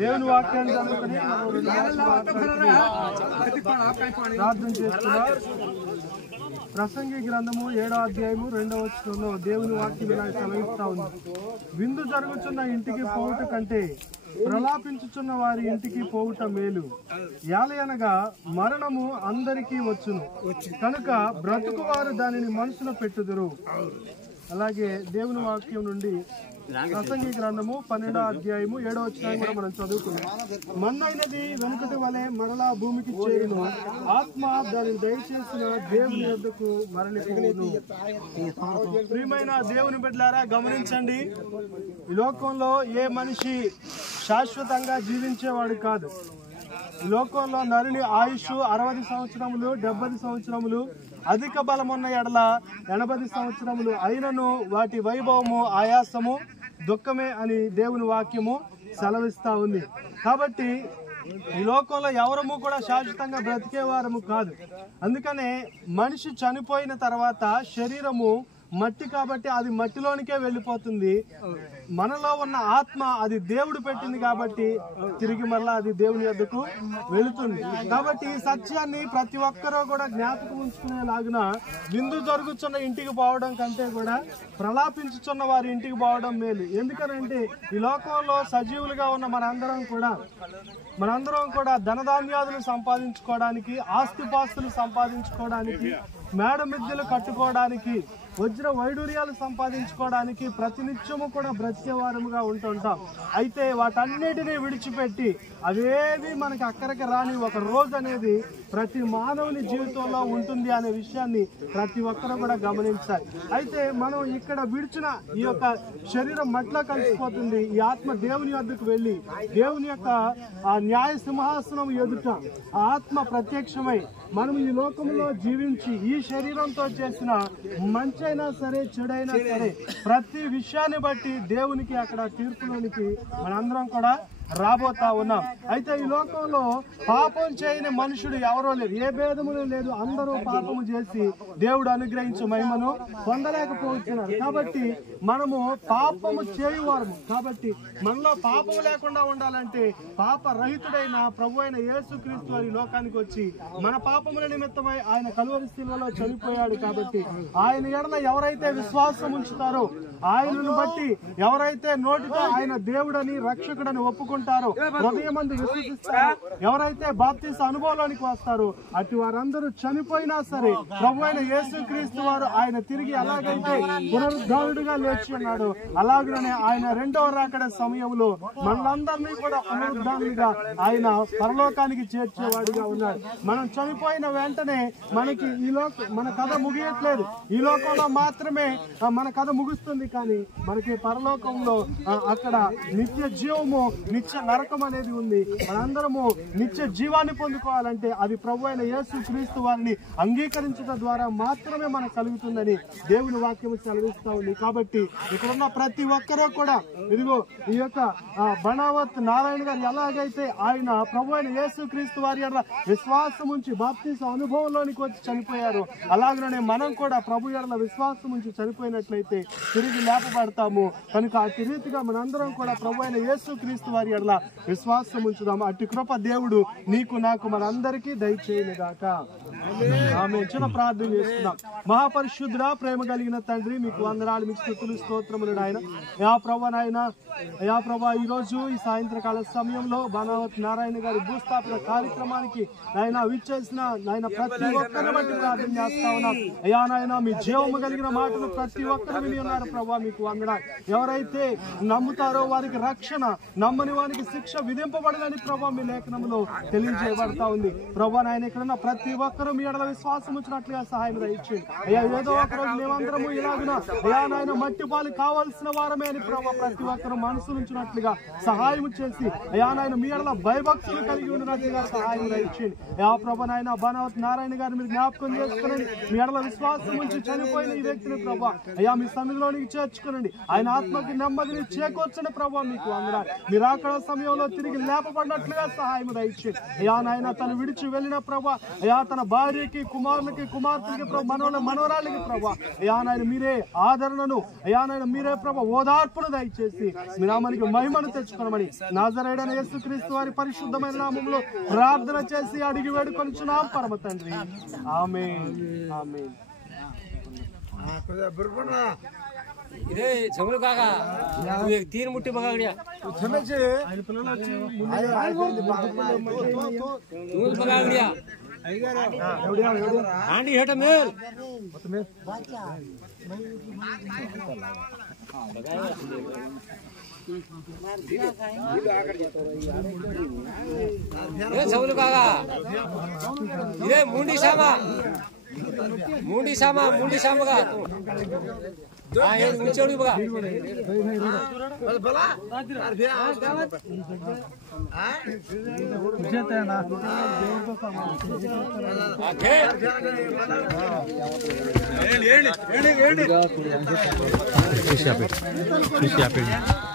దేవుని వాక్యాన్ని చదువుకుని ప్రార్థన చేస్తున్నారు. ప్రసంగి గ్రంథము 7వ అధ్యాయము 2వ వచనంలో దేవుని వాక్యం ఇలా సెలవిస్తా ఉంది. విందు జరుగుతున్న ఇంటికి పోవుట కంటే ప్రలాపించుచున్న వారి ఇంటికి పోవుట మేలు. యాలయనగా మరణము అందరికీ వచ్చును కనుక బ్రతుకు వారు దానిని మనసులో పెట్టుదురు. అలాగే దేవుని వాక్యం నుండి ప్రసంగి గ్రంథము 12వ అధ్యాయము 7వ వచనాన్ని కూడా మనం చదువుకున్నాం. మన్నైనది వెనుకటి వలె మరలా భూమికి చేరును, ఆత్మ దానిని దయచేసిన దేవుని యొద్దకు మరలిపోవును. ప్రియమైన దేవుని బిడ్డలారా, గమనించండి, ఈ లోకంలో ఏ మనిషి శాశ్వతంగా జీవించేవాడు కాదు. ఈ లోకంలో నరుని ఆయుష్ 60 సంవత్సరములు, 70 సంవత్సరములు, అధిక బలమున్న ఎడల 80 సంవత్సరములు అయినను వాటి వైభవము, ఆయాసము, దుఃఖమే అని దేవుని వాక్యము సెలవిస్తా ఉంది. కాబట్టి ఈ లోకంలో ఎవరము కూడా శాశ్వతంగా బ్రతికేవారము కాదు. అందుకనే మనిషి చనిపోయిన తర్వాత శరీరము మట్టి కాబట్టి అది మట్టిలోనికే వెళ్ళిపోతుంది. మనలో ఉన్న ఆత్మ అది దేవుడు పెట్టింది కాబట్టి తిరిగి మళ్ళా అది దేవుని యొద్దకు వెళుతుంది. కాబట్టి ఈ సత్యాన్ని ప్రతి ఒక్కరూ కూడా జ్ఞాపకం ఉంచుకునేలాగున విందు జరుగుతున్న ఇంటికి పోవడం కంటే కూడా ప్రలాపించుచున్న వారి ఇంటికి పోవడం మేలు. ఎందుకనంటే ఈ లోకంలో సజీవులుగా ఉన్న మనందరం కూడా ధనధాన్యాదులు సంపాదించుకోవడానికి, ఆస్తిపాస్తులు సంపాదించుకోవడానికి, మేడ మిద్దెలు కట్టుకోవడానికి, వజ్ర వైడూర్యాలు సంపాదించుకోవడానికి ప్రతినిత్యము కూడా బ్రతికేవారముగా ఉంటుంటాం. అయితే వాటన్నిటినీ విడిచిపెట్టి అవేవి మనకి అక్కడికి రాని ఒక రోజు అనేది ప్రతి మానవుని జీవితంలో ఉంటుంది అనే విషయాన్ని ప్రతి ఒక్కరూ కూడా గమనించాలి. అయితే మనం ఇక్కడ విడిచిన ఈ యొక్క శరీరం మట్లా కలిసిపోతుంది. ఈ ఆత్మ దేవుని వద్దకు వెళ్ళి దేవుని యొక్క ఆ న్యాయ సింహాసనం ఎదుట ఆ ఆత్మ ప్రత్యక్షమై మనం ఈ లోకంలో జీవించి ఈ శరీరంతో చేసిన మంచైనా సరే చెడైనా సరే ప్రతి విషయాన్ని బట్టి దేవునికి అక్కడ తీర్పులోనికి మనందరం కూడా రాబోతా ఉన్నాం. అయితే ఈ లోకంలో పాపం చేయని మనుషుడు ఎవరో లేదు, ఏ భేదములు లేదు. అందరూ పాపము చేసి దేవుడు అనుగ్రహించే మహిమను పొందలేకపోతున్నారు. కాబట్టి మనము పాపము చేయువారము. కాబట్టి మనలో పాపం లేకుండా ఉండాలంటే పాప రహితుడైన ప్రభు అయిన యేసుక్రీస్తు వారి లోకానికి వచ్చి మన పాపముల నిమిత్తమై ఆయన కలువరి శిలువలో చనిపోయాడు. కాబట్టి ఆయన ఎడల ఎవరైతే విశ్వాసం ఉంచుతారో, ఆయనను బట్టి ఎవరైతే నోటితో ఆయన దేవుడని రక్షకుడని ఒప్పుకుంటారో, హృదయమందు విశ్వసిస్తారో, ఎవరైతే బాప్తిస్మ అనుభవంలోనికి వస్తారో అటు వారందరూ చనిపోయినా సరే ప్రభు అయిన యేసుక్రీస్తు వారు ఆయన తిరిగి ఎలాగైతే పునరుద్ధానుడిగా లేచి ఉన్నాడు అలాగనే ఆయన రెండవ రాకడ సమయంలో మనందరినీ కూడా పునరుద్ధానుడిగా ఆయన పరలోకానికి చేర్చేవాడిగా ఉన్నాడు. మనం చనిపోయిన వెంటనే మనకి మన కథ ముగియట్లేదు. ఈ లోకంలో మాత్రమే మన కథ ముగుస్తుంది, కానీ మనకి పరలోకంలో అక్కడ నిత్య జీవము, నిత్య నరకం అనేది ఉంది. మనందరము నిత్య జీవాన్ని పొందుకోవాలంటే అది ప్రభు అయిన యేసుక్రీస్తు వారిని అంగీకరించడం ద్వారా మాత్రమే మనకు కలుగుతుందని దేవుని వాక్యం సెలవిస్తా ఉంది. కాబట్టి ఇక్కడున్న ప్రతి ఒక్కరూ కూడా ఇదిగో ఈ యొక్క బనావత్ నారాయణ గారు ఎలాగైతే ఆయన ప్రభు అయిన యేసుక్రీస్తు వారి యొక్క విశ్వాసం ఉంచి బాప్తిస్మ అనుభవంలోనికి వచ్చి చనిపోయారు, అలాగనే మనం కూడా ప్రభు యొక్క విశ్వాసం ఉంచి చనిపోయినట్లయితే తిరిగి లేపబడతాము. కనుక అట్టి రీతిగా మనందరం కూడా ప్రభు అయిన యేసుక్రీస్తు వారి యొక్క విశ్వాసం ఉంచుదాము. అట్టి కృప దేవుడు నీకు నాకు మనందరికీ దయచేయనుగాక. ఆమె చిన్న ప్రార్థన చేస్తున్నాం. మహాపరిశుద్ధుడా, ప్రేమ కలిగిన తండ్రి, మీకు వందనాలు, మీకు స్తుతులు, స్తోత్రములు నాయన. యా ప్రభా నాయన, యా ప్రభా ఈ రోజు ఈ సాయంత్రకాల సమయంలో బనావత్ నారాయణ గారి భూస్థాపన కార్యక్రమానికి నాయన విచ్చేసిన నాయన ప్రతి ఒక్కరిని బట్టి ప్రార్థన చేస్తా ఉన్నాం. అయ్యా నాయన, మీ జీవము కలిగిన మాటలు ప్రతి ఒక్కరు విని ఉన్నారు ప్రభా, మీకు వందనాలు. ఎవరైతే నమ్ముతారో వారికి రక్షణ, నమ్మని వారికి శిక్ష విధింపబడదని ప్రభా మీ లేఖనంలో తెలియజేయబడతా ఉంది. ప్రభా నాయన, ఇక్కడున్న ప్రతి ఒక్కరూ మీ ఎడల విశ్వాసం ఉంచినట్లుగా సహాయం దయచేయండి. అయ్యా, ఏదో ఒక రోజు మేమందరము ఇలాగున అయ్యా నాయన మట్టి పాలు కావాల్సిన వారమే అని ప్రభా ప్రతి ఒక్కరు మనసు ఉంచినట్లుగా సహాయం చేసి అయ్యా నాయన మీ ఎడల భయభక్తులు కలిగి ఉన్నట్లుగా సహాయం దయచేయండి. అయ్యా ప్రభా నాయన, బనావత్ నారాయణ గారు మీరు జ్ఞాపకం చేసుకునండి. మీ ఎడల విశ్వాసం ఉంచి చనిపోయిన ఈ వ్యక్తిని ప్రభా అయ్యా మీ సన్నిధిలోనికి చేర్చుకునండి. ఆయన ఆత్మకి నెమ్మదిని చేకూర్చండి ప్రభా, మీకు వందనాలు. మీరు అక్కడ సమయంలో తిరిగి లేపబడినట్లుగా సహాయం దయచేయండి అయ్యా నాయన తను విడిచి వెళ్ళిన ప్రభా అయ్యా తన భార్యకి కుమారులకి కుమార్తెలకి ప్రభు మనవరాళ్ళకి ప్రభా అయ్యా నాయన మీరే ఆదరణను అయ్యా నాయన మీరే ప్రభు ఓదార్పును దయచేసి మీ నామానికి మహిమను తెచ్చుకోనమని నాజరేయుడైన యేసుక్రీస్తు వారి పరిశుద్ధమైన నామములో ప్రార్థన చేసి అడిగి వేడుకొనుచున్నాం పరమ తండ్రి ఆమేన్ ఆమేన్ इधे झमरू काका तू एक तीन मुट्ठी मंगा गया तू मंगा गया हांडी हट मेल झमरू काका इधे मुंडी सामा का ऊंचोड़ी बघा फिश